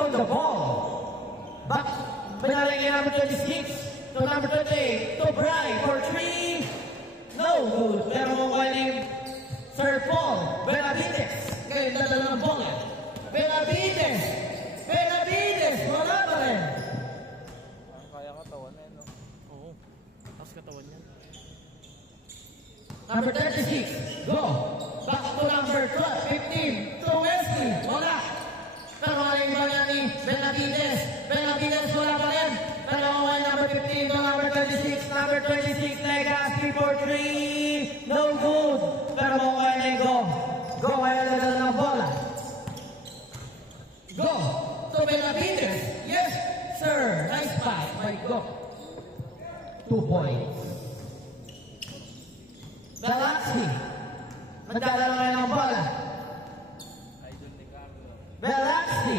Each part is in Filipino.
on the ball. Back, binaligyan number 26 to number 28 to Brian for 3. No good. Pero mukhang Sir Paul Benavides. Ngayon dadala ng bola. Benavides. Wala pa rin. Kaya katawan na yun, no? Oo. Tapos katawan yan. Number 36, go. Back to number 12, 15, to Wesley. Wala. Pero maling ba niya ni Benavides? Benavides wala pa rin. Pero number 15 to number 26. Number 26, Legaspi for 3. No good. Pero mukha niya go. Go, kaya nadala ng bola. Go to Benavides. Yes, sir. Nice pass. By go. 2 points. Belaxi. Nadala ngayon ang bola. Belaxi.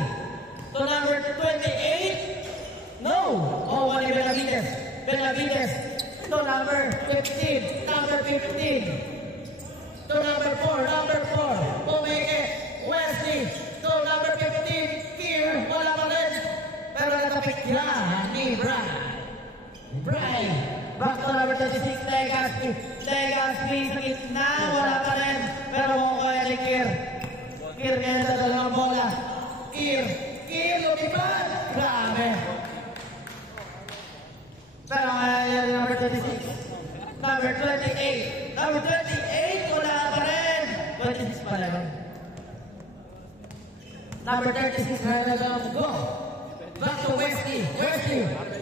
To number 28. No. Oh, wala ni Benavides. Benavides. To number 15. Number 15. To number 4. Number 4. Pumike. Wesley. To number 15. Kier. Wala pa rin. Pero natapit lang ni Brian. Back to number 36. Legaspi. Legaspi sa gitna. Wala pa rin. Pero kaya ni Kier. Kier ngayon sa dalawang bola. Kier. Lumipad. Grabe. Pero ngayon number 26. Number 28. Number 28. Wala pa rin. 26 pala rin. Number 36 ngayon na dalawang go. Back to Wesley.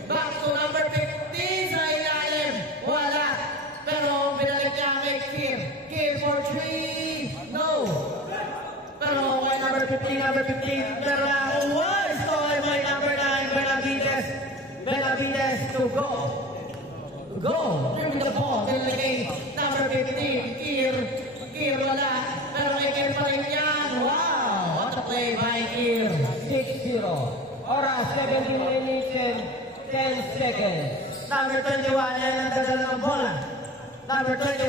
Back to number 15 sa ilalim. Wala. Pero binalik niya kay Kier. Kier for 3. No. Pero kay number 15. Pero nakuha. So ay may number 9. Benavides to go. Bring the ball. Delegate. Number 15. Kier wala. Pero may Kier pa rin yan. Wow. What a play by Kier. 6-0. Oras 17 minutes and 10 seconds. Number 21, yan ang dadala ng bola. Number 21,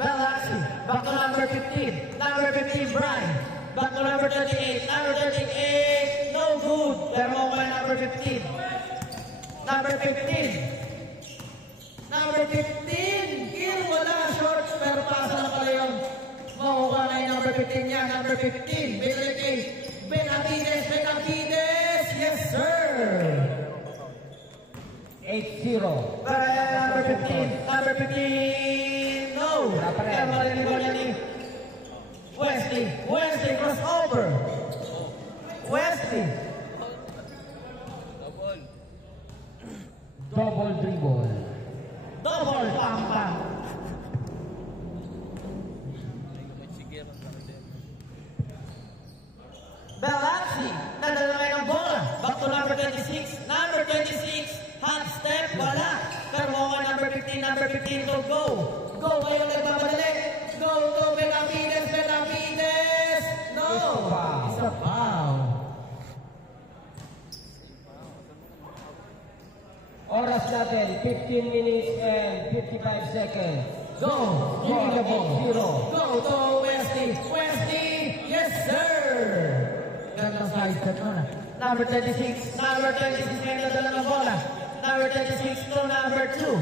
Belaxi. Back to number 15. Number 15, Brian. Back to number 38. Number 38, no good. Pero okay, number 15. Number 15. Number 15, Kier wala. Short, pero pasa na pala yun. Makuha na yung number 15 niya. Number 15, Benavides. Yes, sir. 8-0. Number 15. No. Wesley crossover. Wesley. Double dribble. Double pam. Belaxi, nadala ngayon ang bola. Back to number 26. Number 26, hand step, wala. Pero number 15 to go. Go, kayo nagmamadali. Go to Benavides. No. It's a foul. Oras natin, 15 minutes and 55 seconds. Go, give me the ball. Go to Wesley. Yes, sir. Gandang size ka na. Number 26 ngayon nadala ng bola. Number 26 to number 2.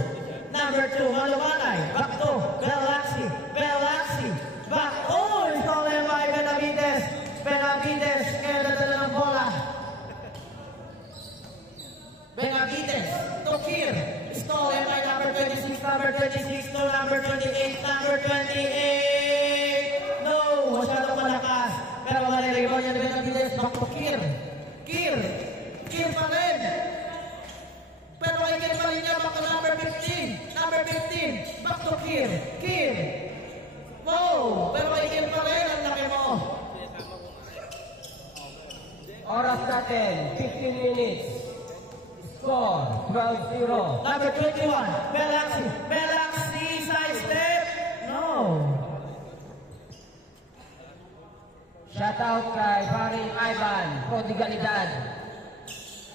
Number 2, Malumanay. Back to Belaxi. Back. Oh, it's all in by Benavides ngayon nadala ng bola. Benavides to Kier. Stolen by number 26 to number 28. Number 28. No, masyadong malakas. Pero maliligaw niya ni Benavides. Back to Kier pa rin. Pero ay Kier pa rin niya. Back to number 15. Back to Kier. Wow, pero ay Kier pa rin. Ang laki mo. Oras natin, 15 minutes. Score, 12-0. Number 21, Belaxi, side step. No. Shout out kay Paring Ivan, Prodigalidad.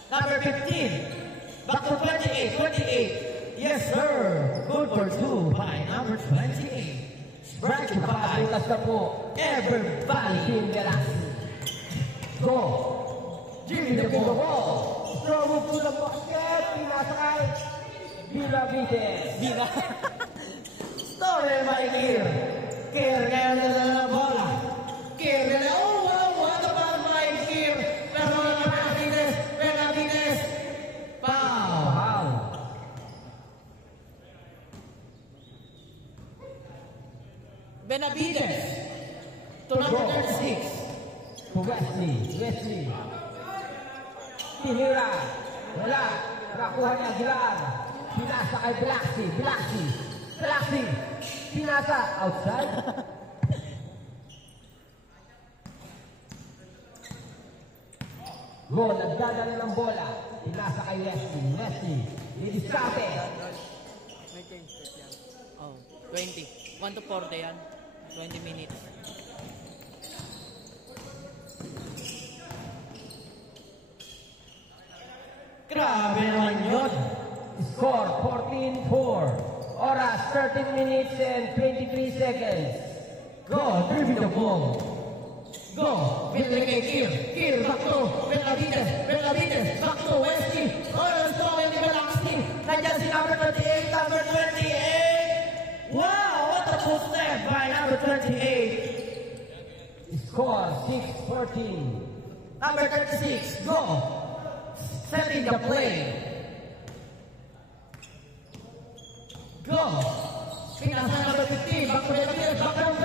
Number 15, back to 28. Yes, sir. Good for 2 by number 28. Brought to by Everybody. Team Belaxi. Go. Jimmy the ball. Throw to the basket. Pinasakay. Benavides. Bina. Stolen by Kier. Kier ngayon na bola. Kier na, oh wow, what about my Kier? Pero Benavides, Benavides. Foul. Benavides. To number 36. To Wesley. Tinira. Wala. Nakuha niya Gilaan. Pinasa kay Blacksy. Pinasa. Outside. Go. Nagdadala ng bola. Pinasa kay Wesley. Didiskate. May change set yan. Oh, 20. 1 to 40 yan. 20 minutes. Grabe naman yun. Score 14-4. Oras 13 minutes and 23 seconds. Go, dribble the ball. Go, Billy kay Kier, back to Benavides, back to Wesley. Oras to ni Belaxi. Nandiyan si number 28, number 28. Wow, what a full step by number 28. Score 6-14. Number 36, go. Setting the play. Go. Pinasa number 15. Back to Benavides. Back to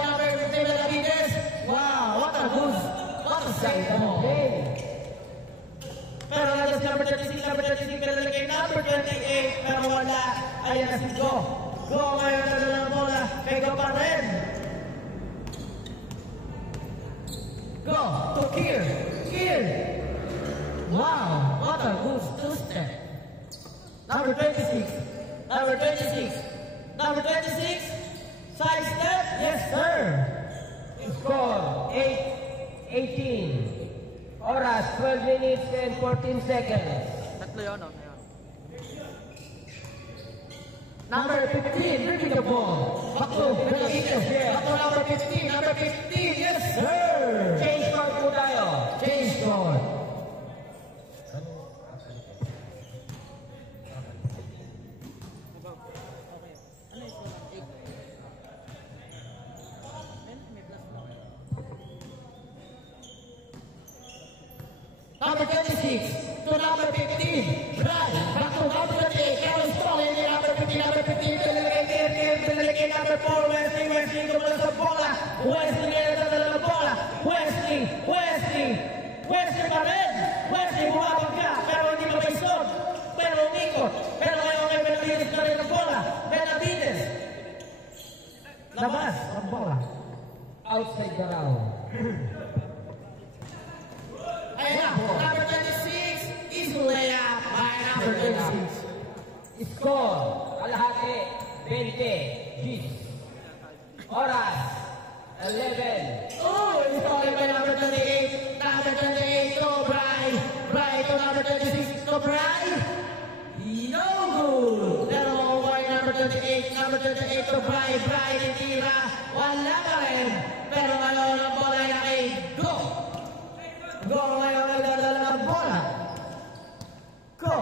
number 15 Benavides. Wow, what a boost. What a save the ball. Pero nasa si number 36 pinalagay number 28. Pero wala. Ayan na si Go. Go ngayon na lang bola. Kay Go pa rin. Go to Kier. Wow, what a good two-step. Number 26. Side step, yes sir. Score 8-18. Oras 12 minutes and 14 seconds. Tatlo yun, no? Ngayon. Number 15, bringing the ball. Back to Benavides. Back to number 15, yes sir. Change court po tayo. Change court. Number 26 to number 15. Right. Back to number 28. Kevin Stalin. Number 15. Pinalagay number 4. Wesley. Tumula sa bola. Wesley nadadala ng bola. Wesley pa rin. Wesley bumabag ka. Pero hindi mabaisod. Pero umikot. Pero ngayon kay Benavides na rin ang bola. Benavides. Labas ang bola. Outside the round. Ayan na, number 26 is layup by number 26. Score, kalahati, 20, G's. Oras, 11. Oh, scored by number 28. Number 28 to Bry. Bry to number 26 to Bry. No good. Pero by number 28. Number 28 to Bry. Bry, titira. Wala pa rin. Pero ngayon ang bola ay kay Go. Go ngayon nagdadala ng bola. Go.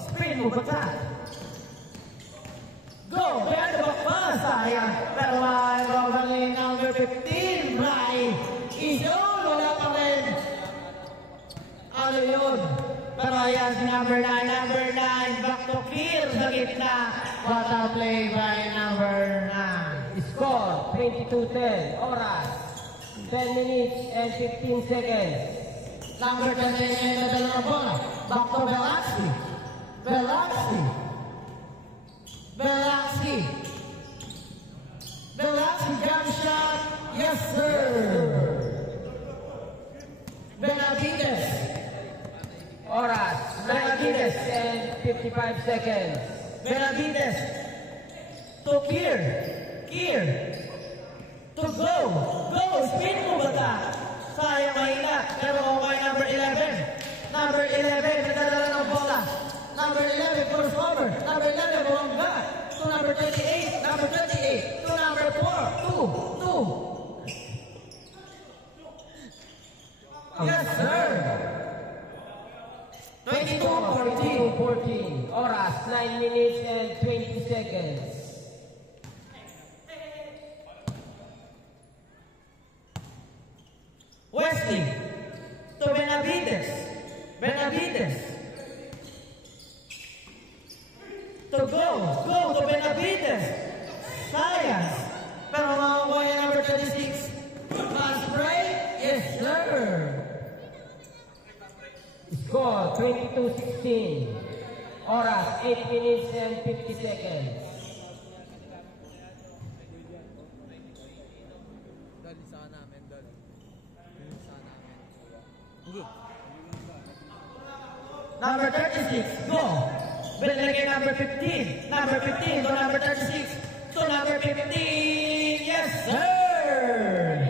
Spin mo ba ta? Go. Behind the back pass. Sayang. Pero ay number 15. Bry. Iyon. Wala pa rin. Ano yun? Pero ayan si number 9. Number 9. Back to Kier sa gitna. What a play by number 9. Score 22-10. Oras 10 minutes and 15 seconds. Number 10 na dalawang bola. Back to Belaxi jump shot. Yes sir. Benavides. Oras. Benavides and 55 seconds. Benavides. To Kier. To go. Spin mo ba ta? Sayang mahina. Pero okay, number 11. Number 11, nadadala ng bola. Number 11, first over. Number 11, bumangga. To number 28. Number 28. To number 4. 2. 22-14. Oras, 9 minutes and 20 seconds. Wesley to Benavides. Benavides. To go to Benavides. Science. Pero makakuha yung number 36. Fast break. Yes, sir. Score, 22-16. Oras, 8 minutes and 50 seconds. Dali sa namin, dali. Dali sa namin. Okay. Number 36, go. Binigay number 15. Number 15 to number 36. To number 15. Yes, sir.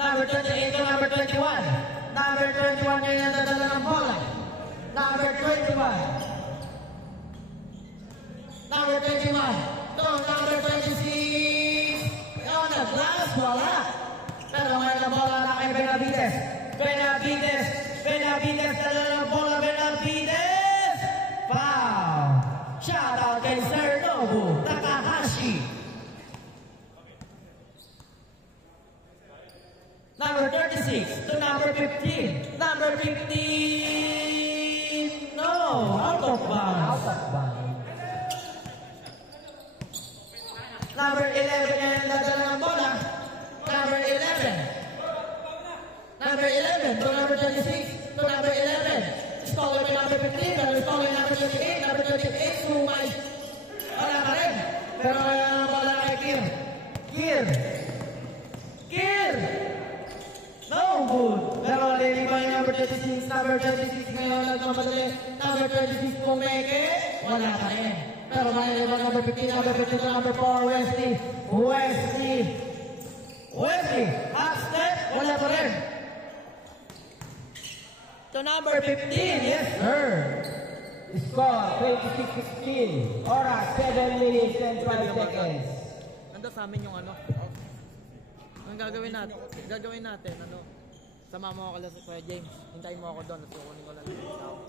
Number 28 to number 21. Number 21 ngayon ang dadala ng bola. Number 21. Number 21 to number 26. On the glass, wala. Pero ngayon ang bola na kay Benavides. Benavides. Benavides, dala ng bola, Benavides. Foul. Shout out kay Sir Nobu Takahashi. Number 36 to number 15. Number 15. No, out of bounds. Out of bounds. Number 11 ngayon dadala ng bola. Number 11. Number 11 to number 26 to number 11. It's followed by number 15. Pero it's followed by number 28. Number 28 to my... Wala ka rin. Pero ngayon ang bola kay Kir. Kir. Kir. No good. Pero naliliban yung number 36. Number 36 ngayon nagmamadali. Number 26 pumeke. Wala ka rin. Pero naliliban number 15. Number 15 to number 4. Wesley. Wesley. Wesley. Half step. Wala pa rin. To number 15. Yes, sir. Score, 26-16. Oras, 7 minutes and 5 seconds. Nanda sa amin yung ano. Ang gagawin natin, ano. Sama mo ako lang sa Kuya James. Hintayin mo ako doon at kukunin ko lang yung tao.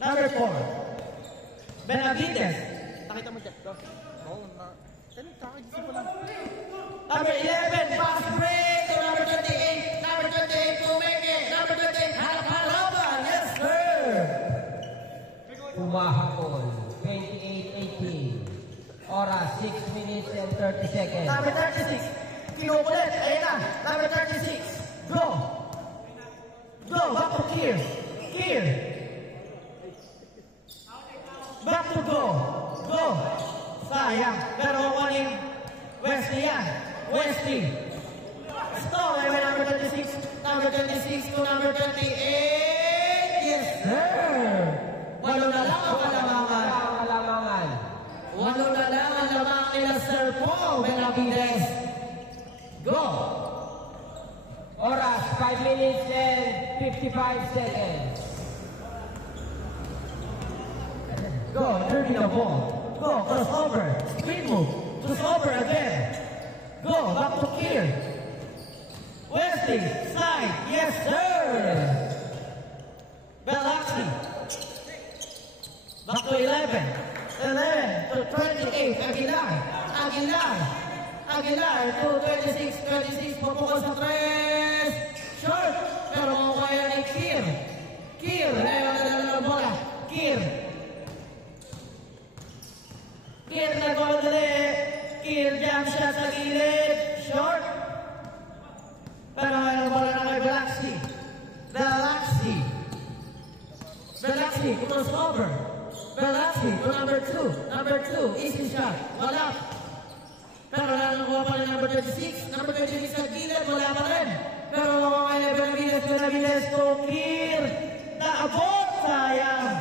Number 4. Benavides. Nakita mo check ko? Oo, kakagisi ko lang. Number 11. Fast break to number 28. Number 28 pumeke. Number 28. Halapan. Yes, sir. Humahapon, 28-18. Oras, 6 minutes and 30 seconds. Number 36. Kinukulit. Ayun na. Number 36. Go. Go. Back to Kier. Kier. Back to go. Go. Sayang. Pero kukunin Wesley yan. Wesley. Stall. Ayun number 26. Number 26 to number 28. Yes, sir. Walo na lang ang kalamangan. Kalamangan. Walo na lang ang lamang nila Sir Paul Benavides. Go! Oras, 5 minutes and 55 seconds. Go, dirty the ball. Go, crossover. Screen move. Crossover again. Go, back to Kier. Wesley, side. Yes, sir. Belaxi. Back to 11. 11 to 28. Aguilar. Aguilar. Aguilar to 26. 26. Pupuko sa 3. Short. Pero kaya ni Kier. Kier. Ngayon na bola. Kier. Kier nagmadali. Kier jump shot sa gilid. Short. Pero ngayon bola na kay Belaxi. Belaxi. Belaxi. Crossover. Belaxi to number 2. Number 2, easy shot. Wala. Pero nakuha pa rin number 26. Number 26 sa gilid, wala pa rin. Pero nakuha niya Benavides to Kier. Naabot, sayang.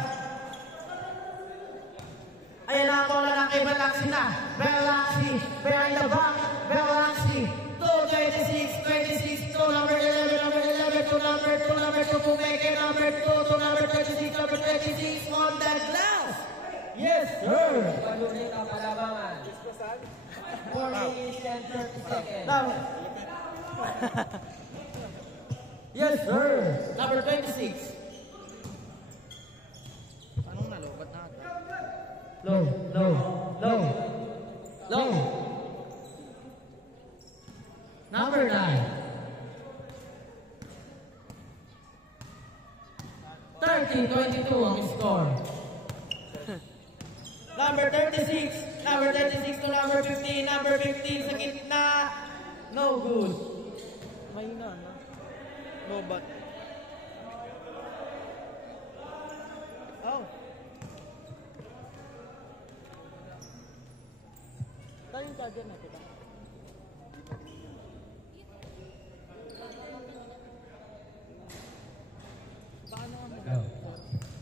Ayan na ang bola na kay Belaxi na. Belaxi, behind the back. Belaxi to 26 to number 11, number 11 to number 2, number 2 pumeke, number 2 to number 26, number 26 on the glass. Yes, sir. Palulit ang kalamangan. 4 minutes and 30 seconds. Now, yes, sir. Number 26 30-22 ang score. Number 36 to number 15. Number 15 sa gitna. No good. Mahina, no? Lobat. Oh. Tayo yung charger na, kita. Paano mo lang?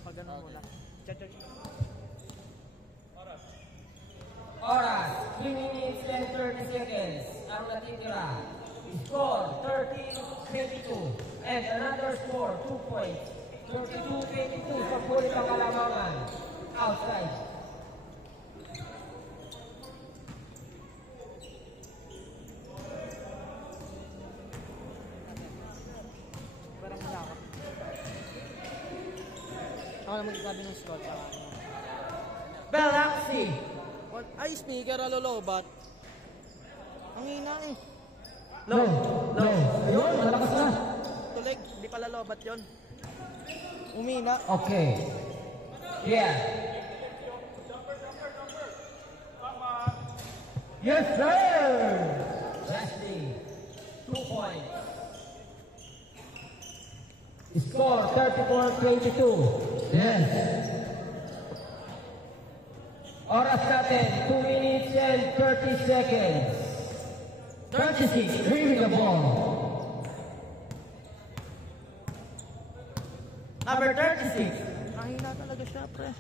Pag ganun mo lang. Charger. Oras, 3 minutes and 30 seconds ang natitira. Score, 30-22. And another score, 2 points. 32-22 sa pulit ang kalamangan. Outside. Parang wala ako. Ako na magsasabi ng score. Belaxi. Ay, speaker, alolobat. Ang hina eh. Low. Ayun, malakas na. Tulig, di pala lobat yun. Umina. Okay. Yeah. Yes, sir! Leslie, 2 points. Score, 34-22. Yes. Oras natin, 2 minutes and 30 seconds. 36, clear the ball. Number 36. Ang hina talaga siya, pre.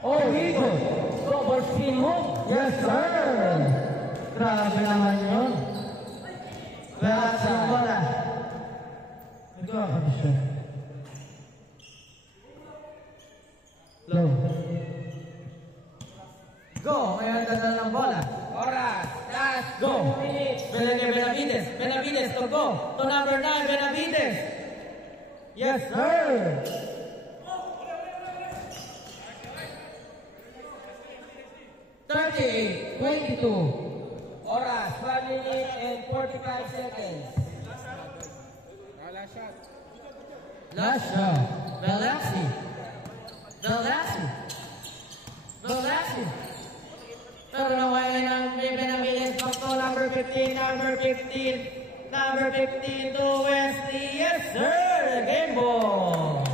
Oh, Eagle. Double spin move. Yes, sir. Grabe naman yun. Lahat sa bola. Nagawa ka siya. Low. Go. Ngayon ganda ng bola. Oras. Last. Go. Benavides to go. To number 9, Benavides. Yes, sir. Oras, 1 minute and 45 seconds. Last shot. Belaxi. Pero nawain ang Benavides back to number 15. Number 15 to Wesley. Yes, sir. Game ball.